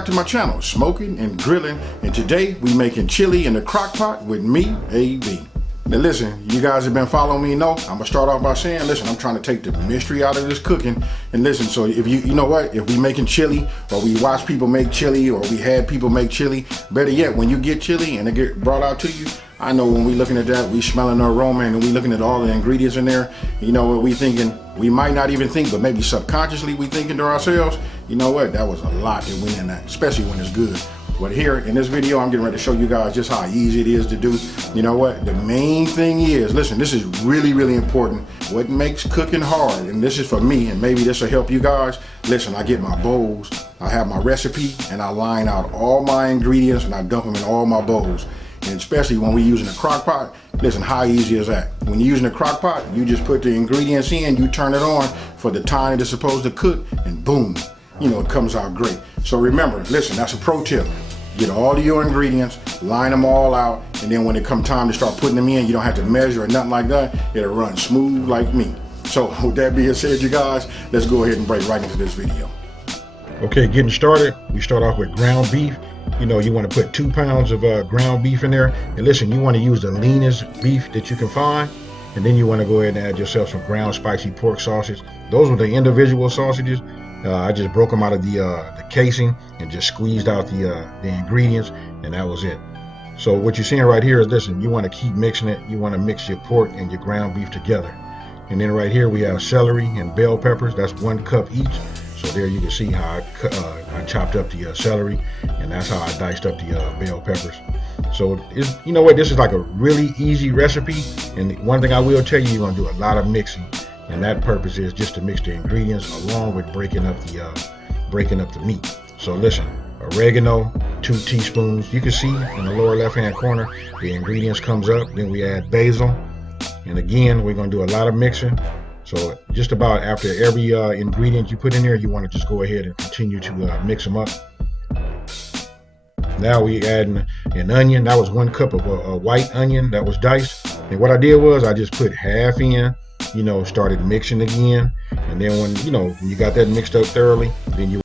back to my channel, Smoking and Grilling, and today we making chili in the crock pot with me, AB. Now listen, you guys have been following me, know, I'm gonna start off by saying, listen, I'm trying to take the mystery out of this cooking. And listen, so if you know what, if we making chili, or we watch people make chili, or we had people make chili, better yet, when you get chili and it get brought out to you, I know when we looking at that, we smelling the aroma and we looking at all the ingredients in there, you know what we thinking, we might not even think, but maybe subconsciously we thinking to ourselves, you know what, that was a lot that went in that, especially when it's good. But here in this video, I'm getting ready to show you guys just how easy it is to do. You know what, the main thing is, listen, this is really, really important. What makes cooking hard, and this is for me, and maybe this will help you guys. Listen, I get my bowls, I have my recipe, and I line out all my ingredients and I dump them in all my bowls. And especially when we're using a crock pot, listen, how easy is that? When you're using a crock pot, you just put the ingredients in, you turn it on for the time it's supposed to cook, and boom, you know, it comes out great. So remember, listen, that's a pro tip. Get all of your ingredients, line them all out, and then when it comes time to start putting them in, you don't have to measure or nothing like that. It'll run smooth like me. So with that being said, you guys, let's go ahead and break right into this video. Okay, getting started, we start off with ground beef. You know, you want to put 2 pounds of ground beef in there. And listen, you want to use the leanest beef that you can find. And then you want to go ahead and add yourself some ground spicy pork sausage. Those were the individual sausages. I just broke them out of the casing and just squeezed out the ingredients, and that was it. So what you're seeing right here is, listen, you want to keep mixing it. You want to mix your pork and your ground beef together. And then right here we have celery and bell peppers. That's 1 cup each. So there you can see how I chopped up the celery, and that's how I diced up the bell peppers. So you know what, this is like a really easy recipe. And one thing I will tell you, you're gonna do a lot of mixing. And that purpose is just to mix the ingredients along with breaking up the meat. So listen, oregano, 2 teaspoons. You can see in the lower left-hand corner, the ingredients comes up. Then we add basil. And again, we're gonna do a lot of mixing. So just about after every ingredient you put in there, you want to just go ahead and continue to mix them up. Now we add an onion. That was 1 cup of a white onion that was diced. And what I did was I just put half in, you know, started mixing again. And then when you got that mixed up thoroughly, then you